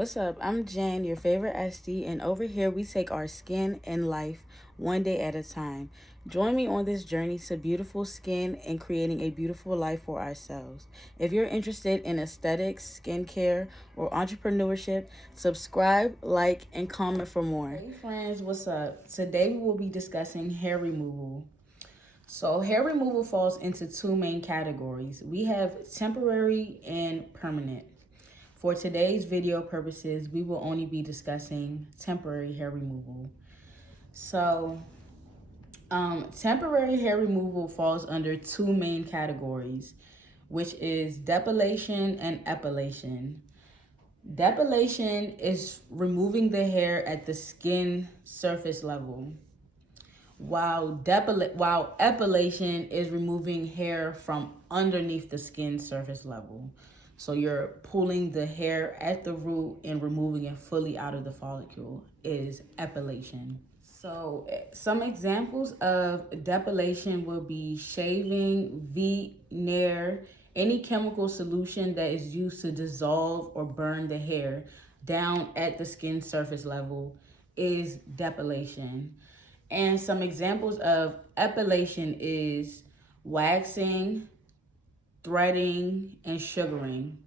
What's up? I'm Jen, your favorite SD, and over here we take our skin and life one day at a time. Join me on this journey to beautiful skin and creating a beautiful life for ourselves. If you're interested in aesthetics, skincare, or entrepreneurship, subscribe, like, and comment for more. Hey friends, what's up? Today we will be discussing hair removal. So hair removal falls into two main categories. We have temporary and permanent. For today's video purposes, we will only be discussing temporary hair removal. So, temporary hair removal falls under two main categories, which is depilation and epilation. Depilation is removing the hair at the skin surface level, while epilation is removing hair from underneath the skin surface level. So you're pulling the hair at the root and removing it fully out of the follicle is epilation. So some examples of depilation will be shaving, Nair, any chemical solution that is used to dissolve or burn the hair down at the skin surface level is depilation. And some examples of epilation is waxing, threading, and sugaring.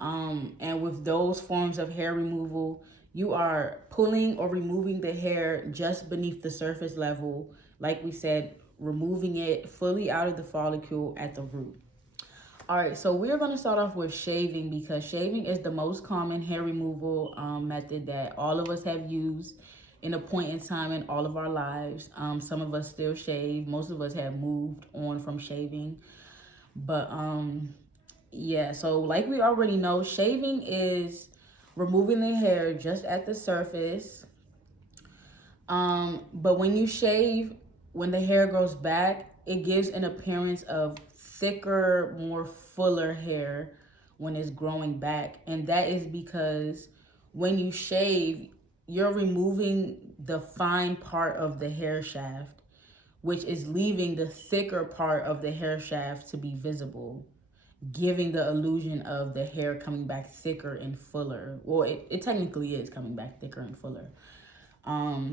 And with those forms of hair removal, you are pulling or removing the hair just beneath the surface level. Like we said, removing it fully out of the follicle at the root. All right, so we're going to start off with shaving because shaving is the most common hair removal method that all of us have used in a point in time in all of our lives. Some of us still shave. Most of us have moved on from shaving. But yeah, so like we already know, shaving is removing the hair just at the surface. But when you shave, when the hair grows back, it gives an appearance of thicker, more fuller hair when it's growing back. And that is because when you shave, you're removing the fine part of the hair shaft, which is leaving the thicker part of the hair shaft to be visible, giving the illusion of the hair coming back thicker and fuller. Well, it technically is coming back thicker and fuller. I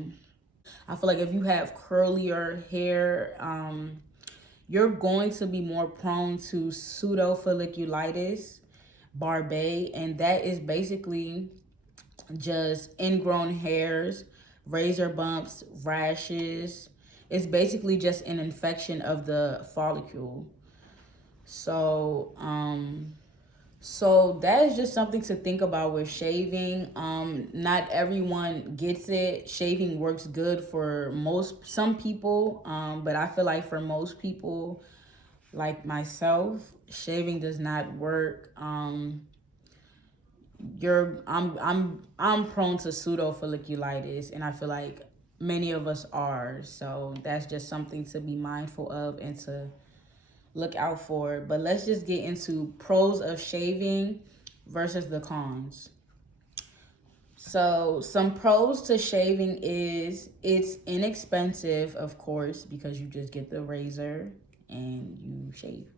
feel like if you have curlier hair, you're going to be more prone to pseudofolliculitis barbae, and that is basically just ingrown hairs, razor bumps, rashes. It's basically just an infection of the follicle. So that is just something to think about with shaving. Not everyone gets it. Shaving works good for some people, but I feel like for most people, like myself, shaving does not work. I'm prone to pseudofolliculitis, and I feel like many of us are. So that's just something to be mindful of and to look out for. But let's just get into pros of shaving versus the cons. So some pros to shaving is it's inexpensive, of course, because you just get the razor and you shave.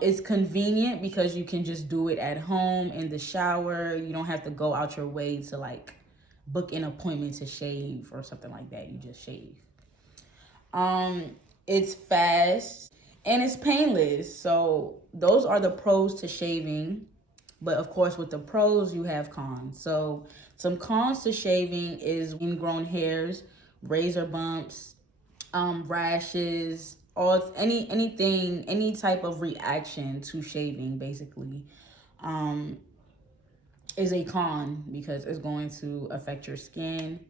It's convenient because you can just do it at home in the shower. You don't have to go out your way to like book an appointment to shave or something like that. You just shave. It's fast and it's painless. So those are the pros to shaving. But of course, with the pros, you have cons. So some cons to shaving is ingrown hairs, razor bumps, rashes, any type of reaction to shaving basically is a con because it's going to affect your skin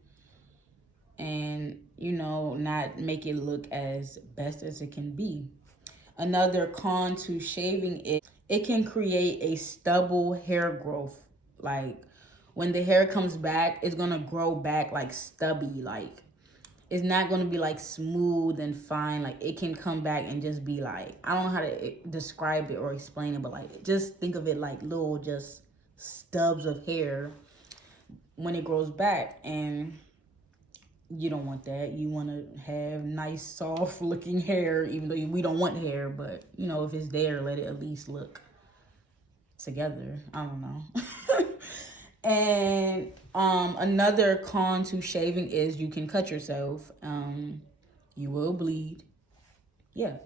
and not make it look as best as it can be. Another con to shaving is it can create a stubble hair growth. Like when the hair comes back, it's gonna grow back like stubby. Like it's not gonna be like smooth and fine. Like it can come back and just be like, I don't know how to describe it or explain it, but like just think of it like little just stubs of hair when it grows back. And you don't want that. You want to have nice, soft looking hair, even though we don't want hair, but if it's there, let it at least look together. I don't know. And another con to shaving is you can cut yourself. You will bleed. Yeah.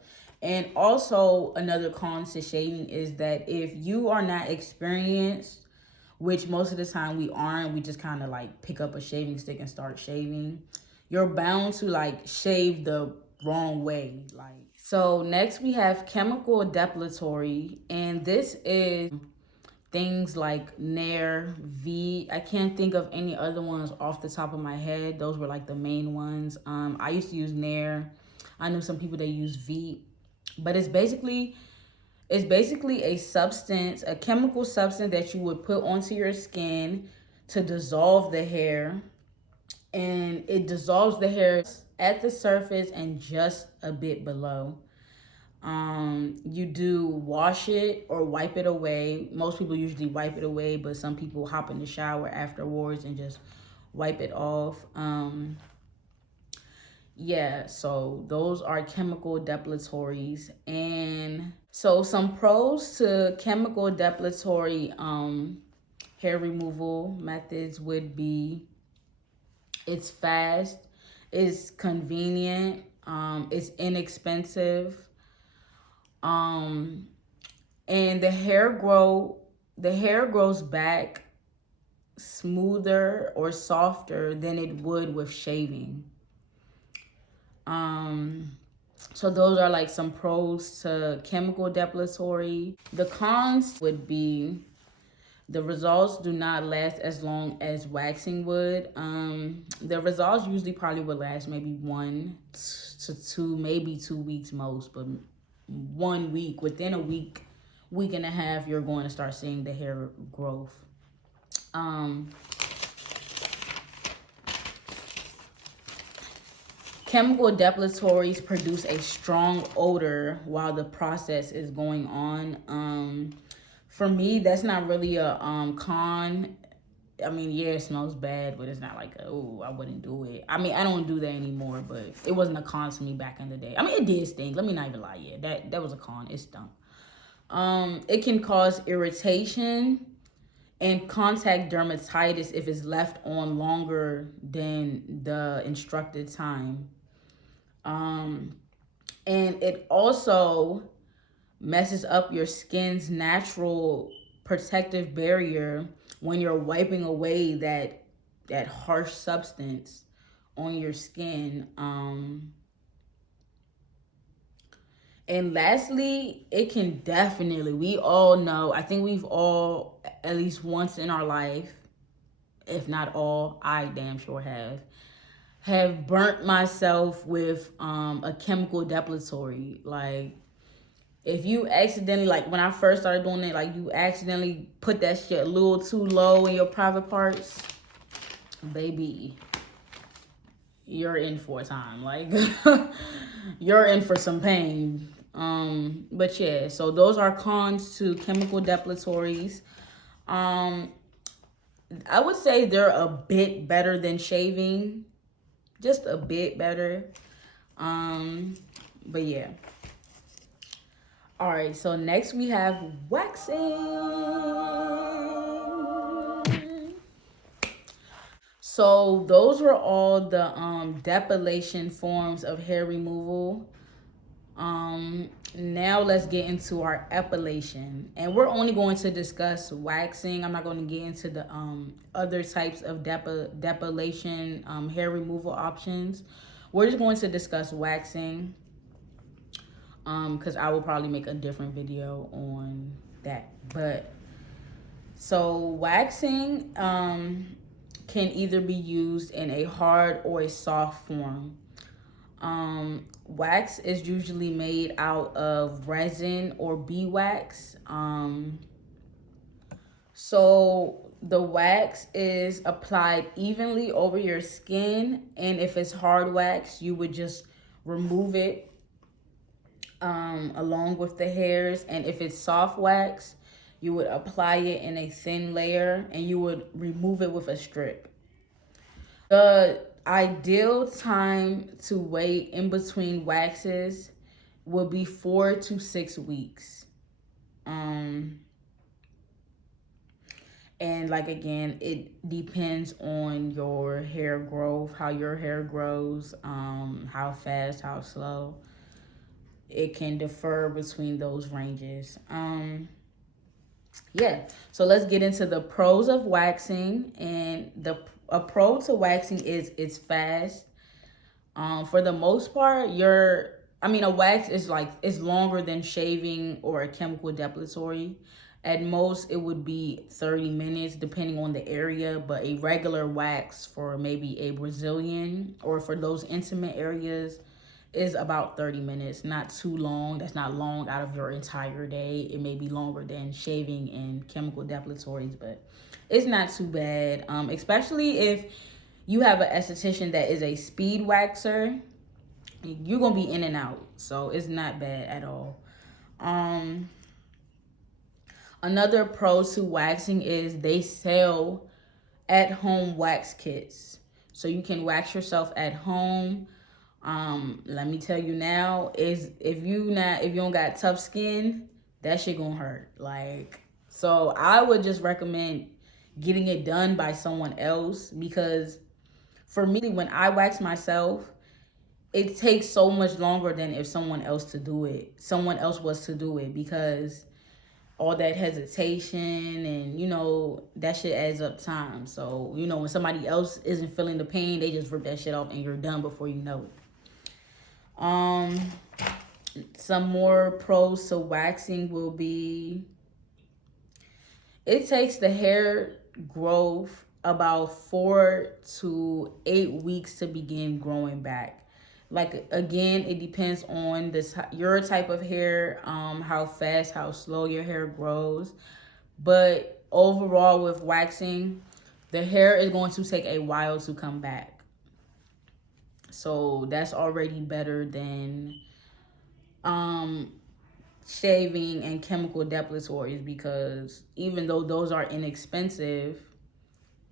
And also another con to shaving is that if you are not experienced, which most of the time we aren't, we just kind of like pick up a shaving stick and start shaving, you're bound to like shave the wrong way. Like, so next we have chemical depilatory, and this is things like Nair, V. I can't think of any other ones off the top of my head. Those were like the main ones. I used to use Nair. I know some people that use V, but it's basically a substance, a chemical substance that you would put onto your skin to dissolve the hair, and it dissolves the hair at the surface and just a bit below. You do wash it or wipe it away. Most people usually wipe it away, but some people hop in the shower afterwards and just wipe it off. Yeah, so those are chemical depilatories. And so some pros to chemical depilatory hair removal methods would be it's fast, it's convenient, it's inexpensive, and the hair grows back smoother or softer than it would with shaving. So those are like some pros to chemical depilatory. The cons would be the results do not last as long as waxing would. The results usually probably would last maybe 1 to 2, maybe 2 weeks most, but 1 week, within a week, week and a half, you're going to start seeing the hair growth. Chemical depilatories produce a strong odor while the process is going on. For me, that's not really a con. I mean, yeah, it smells bad, but it's not like, oh, I wouldn't do it. I mean, I don't do that anymore, but it wasn't a con to me back in the day. I mean, it did stink. Let me not even lie. Yeah, that was a con. It stunk. It can cause irritation and contact dermatitis if it's left on longer than the instructed time. And it also messes up your skin's natural protective barrier when you're wiping away that harsh substance on your skin. And lastly, it can definitely, we all know, I think we've all, at least once in our life, if not all, I damn sure have burnt myself with a chemical depilatory. Like, if you accidentally, like when I first started doing it, like you accidentally put that shit a little too low in your private parts, baby, you're in for a time. Like, you're in for some pain. But yeah, so those are cons to chemical depilatories. I would say they're a bit better than shaving, just a bit better. But yeah. All right, so next we have waxing. So those were all the depilation forms of hair removal. Now let's get into our epilation, and we're only going to discuss waxing. I'm not going to get into the other types of depilation hair removal options. We're just going to discuss waxing, because I will probably make a different video on that. But so waxing can either be used in a hard or a soft form. Wax is usually made out of resin or beeswax. So the wax is applied evenly over your skin, and if it's hard wax, you would just remove it along with the hairs. And if it's soft wax, you would apply it in a thin layer and you would remove it with a strip. The ideal time to wait in between waxes will be 4 to 6 weeks. And like again, it depends on your hair growth, how your hair grows, how fast, how slow. It can differ between those ranges. Yeah. So let's get into the pros of waxing. And the a pro to waxing is it's fast. For the most part, a wax is like it's longer than shaving or a chemical depilatory. At most, it would be 30 minutes, depending on the area. But a regular wax for maybe a Brazilian or for those intimate areas is about 30 minutes. Not too long. That's not long out of your entire day. It may be longer than shaving and chemical depilatories, but it's not too bad. Especially if you have an esthetician that is a speed waxer, you're gonna be in and out, so it's not bad at all. um Another pro to waxing is they sell at home wax kits, so you can wax yourself at home. Let me tell you now, is if you don't got tough skin, that shit gonna hurt. Like, so I would just recommend getting it done by someone else, because for me, when I wax myself, it takes so much longer than if someone else was to do it, because all that hesitation and that shit adds up time. So when somebody else isn't feeling the pain, they just rip that shit off and you're done before you know it. Some more pros to waxing will be it takes the hair growth about 4 to 8 weeks to begin growing back. Like again, it depends on your type of hair, how fast, how slow your hair grows. But overall, with waxing, the hair is going to take a while to come back. So that's already better than shaving and chemical depilatories, because even though those are inexpensive,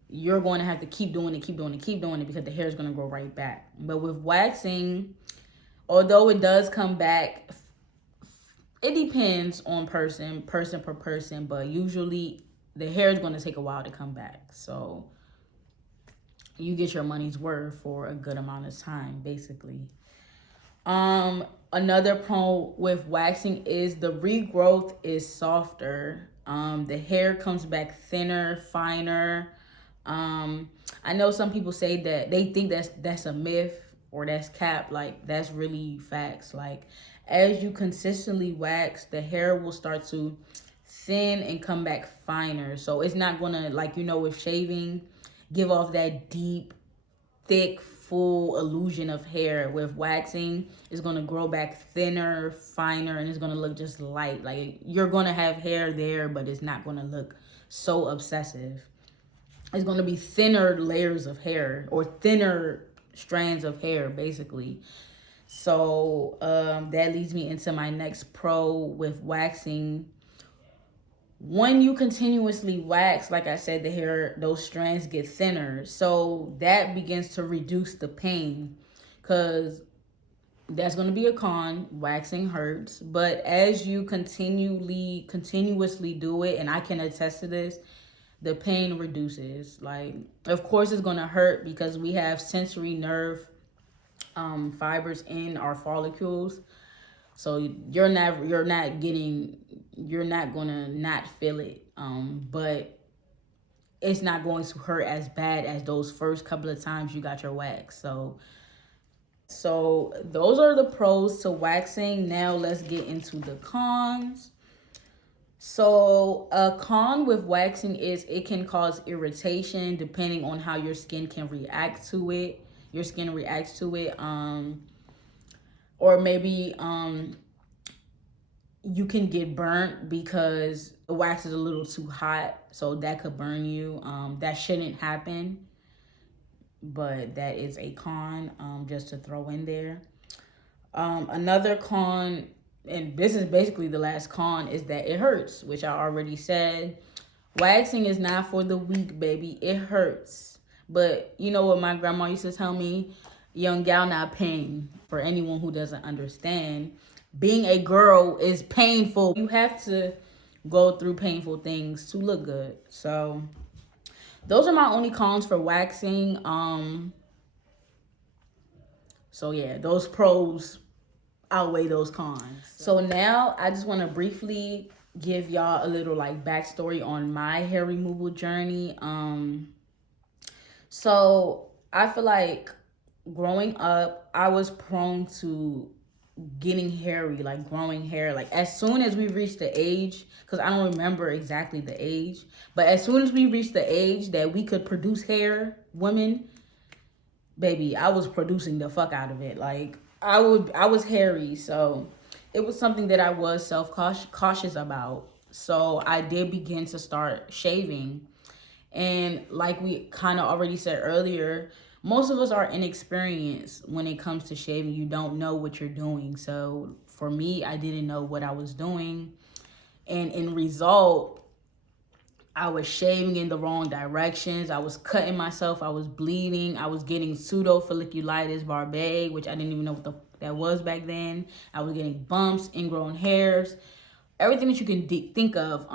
you're going to have to keep doing it because the hair is going to grow right back. But with waxing, although it does come back, it depends on person per person, but usually the hair is going to take a while to come back. So you get your money's worth for a good amount of time, basically. Another pro with waxing is the regrowth is softer. The hair comes back thinner, finer. I know some people say that they think that's a myth or that's cap. Like, that's really facts. Like, as you consistently wax, the hair will start to thin and come back finer. So it's not gonna, like, with shaving, give off that deep, thick, full illusion of hair. With waxing, it's gonna grow back thinner, finer, and it's gonna look just light. Like, you're gonna have hair there, but it's not gonna look so obsessive. It's gonna be thinner layers of hair, or thinner strands of hair, basically. So that leads me into my next pro with waxing. When you continuously wax, like I said, the hair, those strands get thinner. So that begins to reduce the pain, because that's going to be a con. Waxing hurts. But as you continuously do it, and I can attest to this, the pain reduces. Like, of course it's going to hurt because we have sensory nerve fibers in our follicles. So you're not gonna not feel it. But it's not going to hurt as bad as those first couple of times you got your wax. So those are the pros to waxing. Now let's get into the cons. So a con with waxing is it can cause irritation depending on how your skin can react to it. Your skin reacts to it. Or maybe you can get burnt because the wax is a little too hot, so that could burn you. That shouldn't happen, but that is a con, just to throw in there. Another con, and this is basically the last con, is that it hurts, which I already said. Waxing is not for the weak, baby. It hurts. But you know what my grandma used to tell me? Young gal, not pain. For anyone who doesn't understand, being a girl is painful. You have to go through painful things to look good. So those are my only cons for waxing. So yeah, those pros outweigh those cons. So now I just want to briefly give y'all a little like backstory on my hair removal journey. So I feel like growing up, I was prone to getting hairy, like growing hair. Like as soon as we reached the age, because I don't remember exactly the age, but as soon as we reached the age that we could produce hair, women, baby, I was producing the fuck out of it. Like I was hairy, so it was something that I was cautious about. So I did begin to start shaving. And like we kind of already said earlier, most of us are inexperienced when it comes to shaving. You don't know what you're doing. So for me, I didn't know what I was doing. And in result, I was shaving in the wrong directions. I was cutting myself. I was bleeding. I was getting pseudo folliculitis barbae, which I didn't even know what that was back then. I was getting bumps, ingrown hairs, everything that you can think of.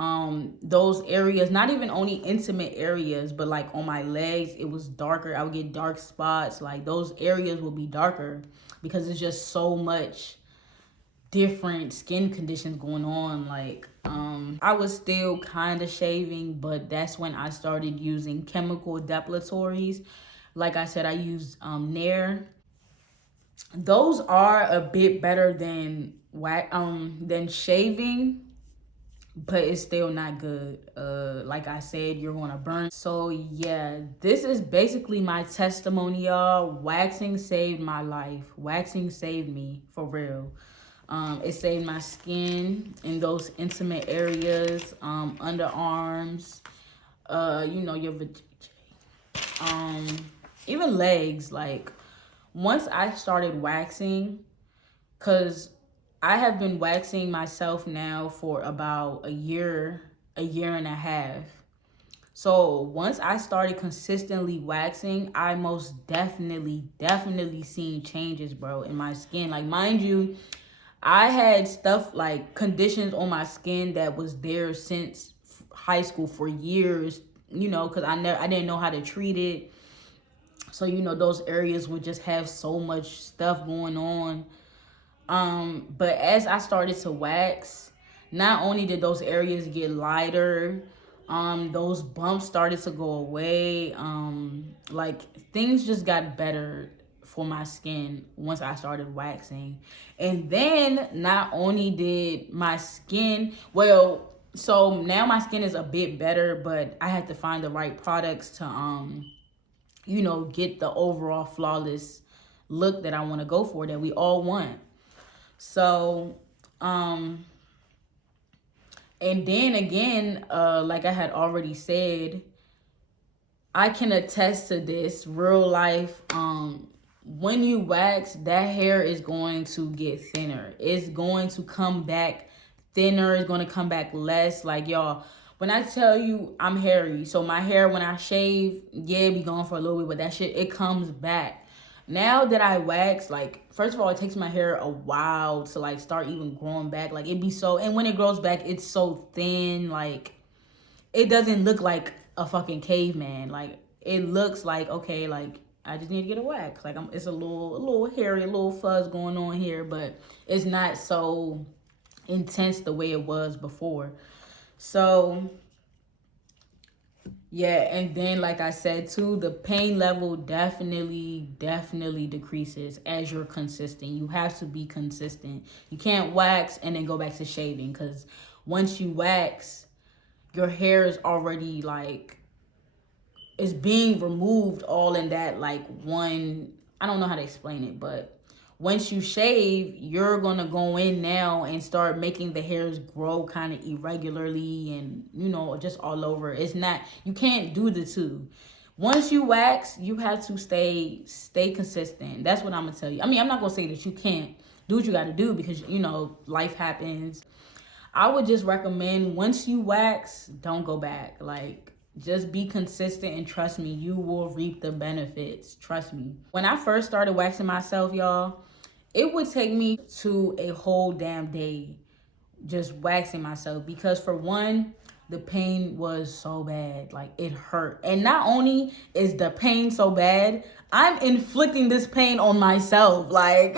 Those areas, not even only intimate areas, but like on my legs, it was darker. I would get dark spots. Like those areas would be darker because it's just so much different skin conditions going on. Like I was still kind of shaving, but that's when I started using chemical depilatories. Like I said, I used Nair. Those are a bit better than shaving, but it's still not good. Like I said, you're gonna burn. So yeah, this is basically my testimony, y'all. Waxing saved my life. Waxing saved me for real. It saved my skin in those intimate areas, underarms, your even legs. Like once I started waxing, cause I have been waxing myself now for about a year and a half. So once I started consistently waxing, I most definitely seen changes, bro, in my skin. Like mind you, I had stuff like conditions on my skin that was there since high school for years, because I didn't know how to treat it. So, those areas would just have so much stuff going on. But as I started to wax, not only did those areas get lighter, those bumps started to go away. Like things just got better for my skin once I started waxing. And then not only did my skin, so now my skin is a bit better, but I had to find the right products to get the overall flawless look that I want to go for, that we all want. So and then again, like I had already said, I can attest to this real life. When you wax, that hair is going to get thinner. It's going to come back thinner. It's going to come back less. Like y'all, when I tell you I'm hairy, so my hair when I shave, yeah, it be gone for a little bit, but that shit, it comes back. Now that I wax, like first of all, it takes my hair a while to like start even growing back. Like it be so, and when it grows back, it's so thin. Like it doesn't look like a fucking caveman. Like it looks like, okay, like I just need to get a wax. Like it's a little hairy, a little fuzz going on here, but it's not so intense the way it was before. So yeah, and then like I said too, the pain level definitely decreases as you're consistent. You have to be consistent. You can't wax and then go back to shaving, because once you wax, your hair is already like, it's being removed all in that like one, I don't know how to explain it, but once you shave, you're gonna go in now and start making the hairs grow kind of irregularly and just all over. It's not, you can't do the two. Once you wax, you have to stay consistent. That's what I'm gonna tell you. I mean, I'm not gonna say that you can't do what you gotta do, because life happens. I would just recommend, once you wax, don't go back. Like just be consistent and trust me, you will reap the benefits. Trust me. When I first started waxing myself, y'all, it would take me to a whole damn day just waxing myself, because for one, the pain was so bad. Like, it hurt. And not only is the pain so bad, I'm inflicting this pain on myself. Like,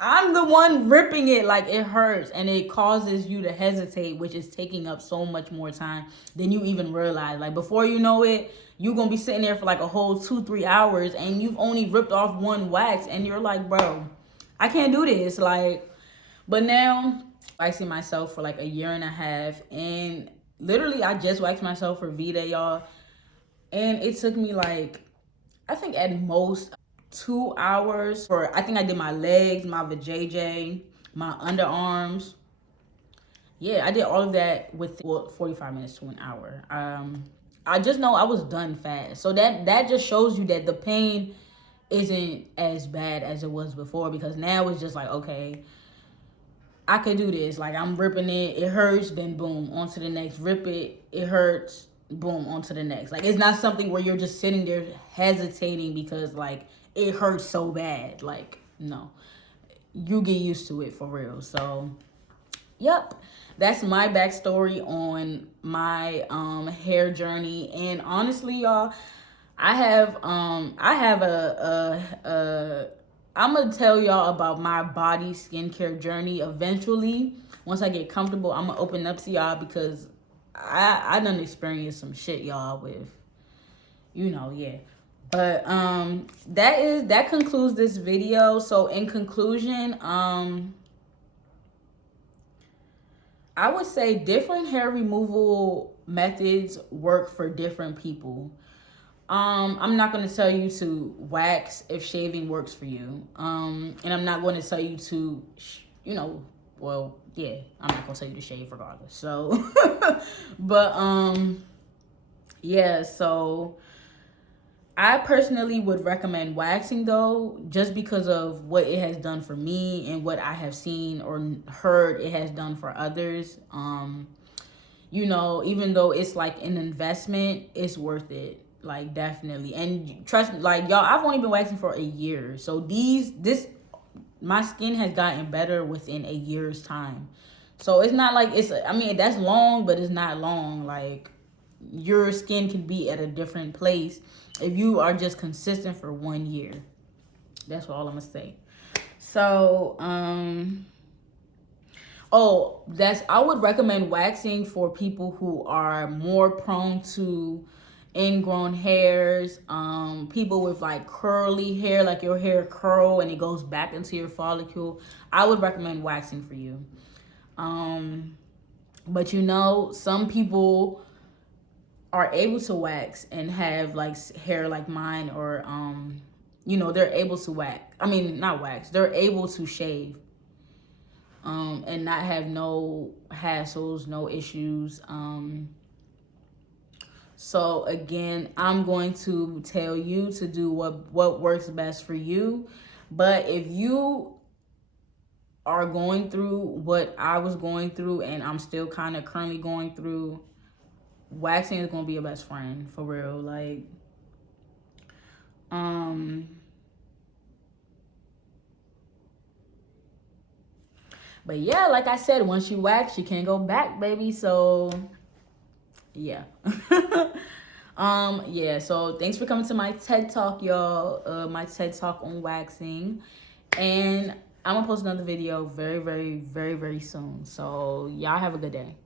I'm the one ripping it. Like, it hurts, and it causes you to hesitate, which is taking up so much more time than you even realize. Like, before you know it, you're gonna be sitting there for like a whole 2-3 hours, and you've only ripped off one wax, and you're like, bro, I can't do this. Like, but now waxing myself for like a year and a half, and literally I just waxed myself for V-Day, y'all, and it took me like, I think at most 2 hours. For, I think I did my legs, my vajayjay, my underarms. Yeah, I did all of that with 45 minutes to an hour. I just know I was done fast. So that just shows you that the pain isn't as bad as it was before, because now it's just like, okay, I can do this. Like, I'm ripping it, it hurts, then boom, on to the next. Rip it, it hurts, boom, on to the next. Like, it's not something where you're just sitting there hesitating because, like, it hurts so bad. Like, no. You get used to it for real. So, yep. That's my backstory on my hair journey. And honestly, y'all, I have I'm gonna tell y'all about my body skincare journey eventually. Once I get comfortable, I'm gonna open up to y'all, because I done experienced some shit, y'all, with, you know, yeah. But that concludes this video. So in conclusion, I would say different hair removal methods work for different people. I'm not going to tell you to wax if shaving works for you. And I'm not going to tell you to, well, yeah, I'm not going to tell you to shave regardless. So, but, yeah, so I personally would recommend waxing, though, just because of what it has done for me and what I have seen or heard it has done for others. Even though it's like an investment, it's worth it. Like, definitely. And trust me, like, y'all, I've only been waxing for a year. So my skin has gotten better within a year's time. So it's not like that's long, but it's not long. Like, your skin can be at a different place if you are just consistent for 1 year. That's all I'm gonna say. So, I would recommend waxing for people who are more prone to ingrown hairs, people with like curly hair, like your hair curl and it goes back into your follicle. I would recommend waxing for you. But some people are able to wax and have like hair like mine, or they're able to they're able to shave and not have no hassles, no issues. So again, I'm going to tell you to do what works best for you. But if you are going through what I was going through, and I'm still kind of currently going through, waxing is going to be your best friend, for real. Like, but yeah, like I said, once you wax, you can't go back, baby. So yeah. Yeah, so thanks for coming to my TED Talk, y'all. My TED Talk on waxing. And I'm gonna post another video very, very, very, very soon. So y'all have a good day.